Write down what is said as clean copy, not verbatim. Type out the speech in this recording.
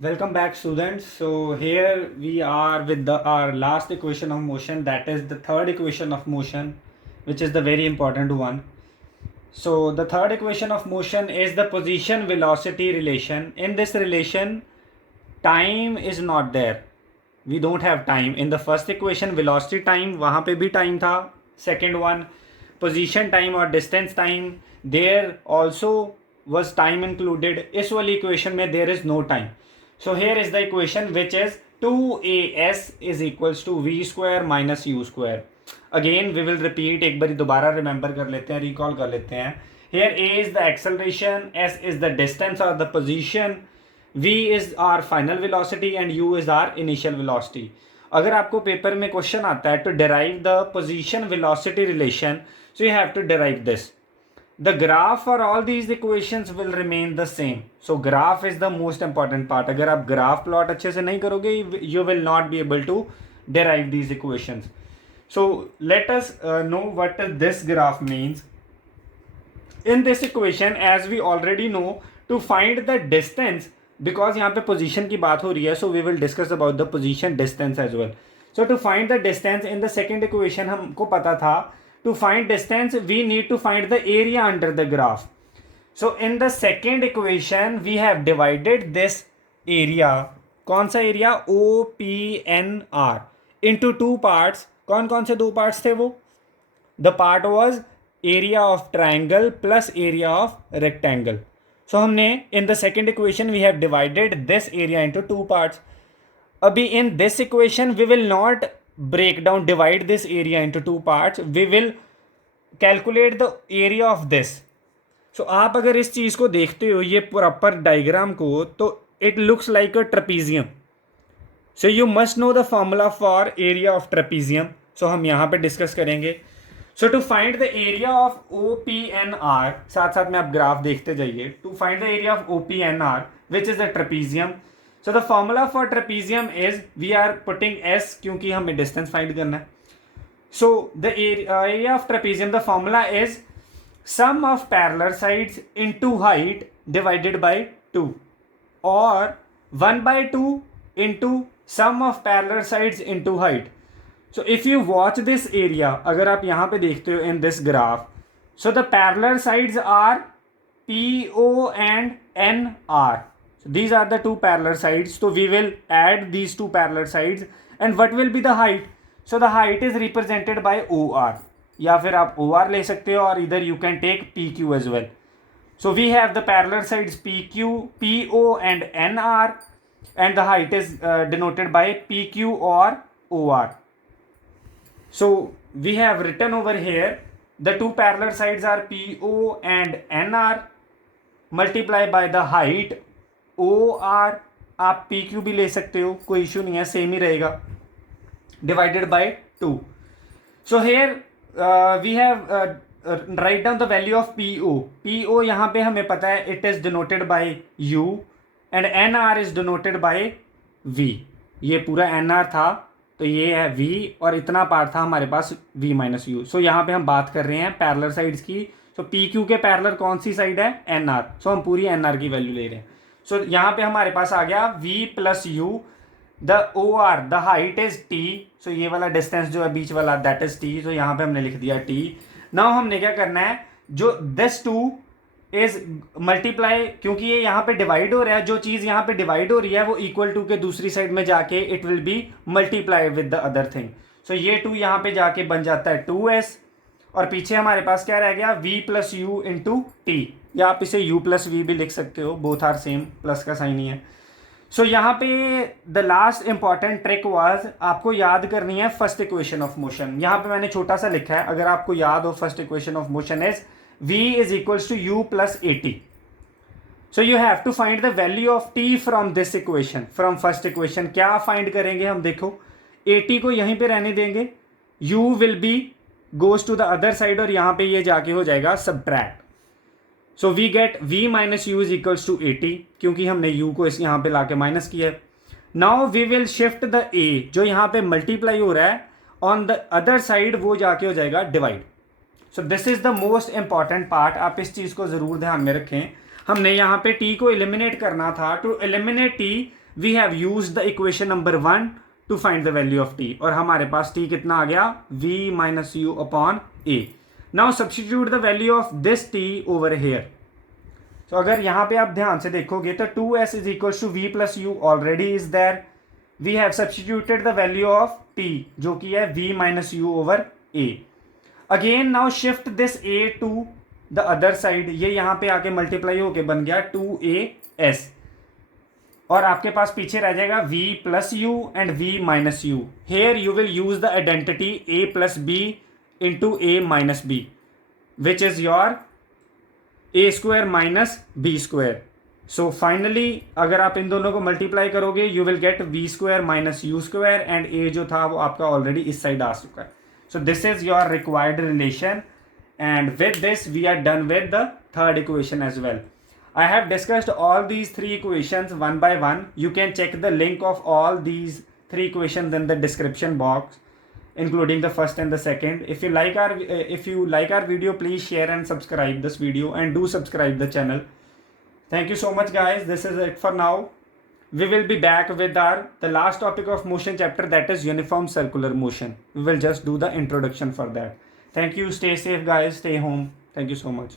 Welcome back, students. So here we are with our last equation of motion, that is the third equation of motion, which is the very important one. So the third equation of motion is the position velocity relation. In this relation, time is not there. We don't have time. In the first equation, velocity time, वहाँ पे भी time था. Second one, position time or distance time, there also was time included. इस वाली equation में there is no time. So here is the equation, which is 2as is equals to v square minus u square. Again we will repeat, एक बारी दोबारा remember कर लेते हैं, recall कर लेते हैं. Here a is the acceleration, s is the distance or the position, v is our final velocity and u is our initial velocity. अगर आपको पेपर में क्वेश्चन आता है to derive the position velocity relation, so you have to derive this. The graph for all these equations will remain the same. So graph is the most important part. अगर आप graph plot अच्छे से नहीं करोगे, you will not be able to derive these equations. So let us know what this graph means. In this equation, as we already know, to find the distance, because यहाँ पे position की बात हो रही है, so we will discuss about the position distance as well. So to find the distance in the second equation, हमको पता था to find distance we need to find the area under the graph. So in the second equation we have divided this area, कौन सा area, OPNR, into two parts. कौन कौन से दो parts थे वो? The part was area of triangle plus area of rectangle. So हमने in the second equation we have divided this area into two parts. अभी in this equation we will not break down, divide this area into two parts. We will calculate the area of this. So आप अगर इस चीज़ को देखते हो, ये proper diagram को, तो it looks like a trapezium. So you must know the formula for area of trapezium. So हम यहाँ पे डिस्कस करेंगे. So to find the area of OPNR, साथ साथ में आप ग्राफ देखते जाइए. To find the area of OPNR, which is the trapezium. So the formula for trapezium is, we are putting S क्योंकि हमें distance find करना है. So the area of trapezium, the formula is sum of parallel sides into height divided by 2, or 1 by 2 into sum of parallel sides into height. So if you watch this area, अगर आप यहाँ पे देखते हो in this graph, so the parallel sides are PO and NR. So these are the two parallel sides. So we will add these two parallel sides, and what will be the height? So the height is represented by OR, या फिर आप OR ले सकते हो, और either you can take PQ as well. So we have the parallel sides PQ, PO and NR, and the height is denoted by PQ or OR. So we have written over here, the two parallel sides are PO and NR, multiply by the height OR, आप PQ भी ले सकते हो, कोई issue नहीं है, same ही रहेगा, divided by 2. So here we have write down the value of PO. PO यहाँ पे हमें पता है, it is denoted by U, and NR is denoted by V. ये पूरा NR था, तो ये है V, और इतना पार्ट था हमारे पास V माइनस यू. सो यहाँ पे हम बात कर रहे हैं पैरेलल साइड्स की. सो PQ के पैरेलल कौन सी साइड है? NR. सो हम पूरी NR की वैल्यू ले रहे हैं. सो यहाँ पे हमारे पास आ गया V plus you. The OR, the height is T. सो ये वाला डिस्टेंस जो है बीच वाला, दैट इज T. सो यहाँ पे हमने लिख दिया T. नाउ हमने क्या करना है, जो दिस टू इज मल्टीप्लाई, क्योंकि ये यहाँ पे डिवाइड हो रहा है, जो चीज़ यहाँ पे डिवाइड हो रही है वो इक्वल टू के दूसरी साइड में जाके it will be multiply with the other thing. So ये 2 यहाँ पे जाके बन जाता है 2s, और पीछे हमारे पास क्या रह गया, v plus you into T, या आप इसे u प्लस वी भी लिख सकते हो, बोथ आर सेम, प्लस का साइन ही है. सो यहाँ पे the last important trick was, आपको याद करनी है फर्स्ट इक्वेशन ऑफ मोशन. यहाँ पे मैंने छोटा सा लिखा है, अगर आपको याद हो, first equation of motion is v is equals to u plus at. So you have to find the value of t from this equation, from first equation. क्या find करेंगे हम, देखो at को यहीं पे रहने देंगे, u will be goes to the other side, और यहाँ पे ये जाके हो जाएगा subtract. So we get v minus u is equals to at, क्योंकि हमने u को इस यहाँ पे लाके माइनस किया है. Now we will shift the a, जो यहाँ पे मल्टीप्लाई हो रहा है, on the other side वो जाके हो जाएगा divide. So this is the most important part, आप इस चीज़ को ज़रूर ध्यान में रखें. हमने यहाँ पे t को एलिमिनेट करना था. To eliminate t, we have use the equation number 1 to find the value of T, और हमारे पास टी कितना आ गया, v minus U upon A. Now substitute the value of this T over here. तो अगर यहां पे आप ध्यान से देखोगे तो 2s is equal to v plus U already is there. We have substituted the value of t जो कि है v minus U over a. Again now shift this a to the other side, ये यहां पे आके multiply होके बन गया 2as, और आपके पास पीछे रह जाएगा v plus U and v minus U. Here you will use the identity a plus b into a minus b which is your a square minus b square. So finally अगर आप इन दोनों को मल्टीप्लाई करोगे you will get v square minus U square, and a जो था वो आपका ऑलरेडी इस साइड आ चुका है. So this is your required relation, and with this we are done with the third equation as well. I have discussed all these three equations one by one. You can check the link of all these three equations in the description box, including the first and the second. If you like our video, please share and subscribe this video, and do subscribe the channel. Thank you so much guys. This is it for now. We will be back with the last topic of motion chapter, that is uniform circular motion. We will just do the introduction for that. Thank you. Stay safe guys. Stay home. Thank you so much.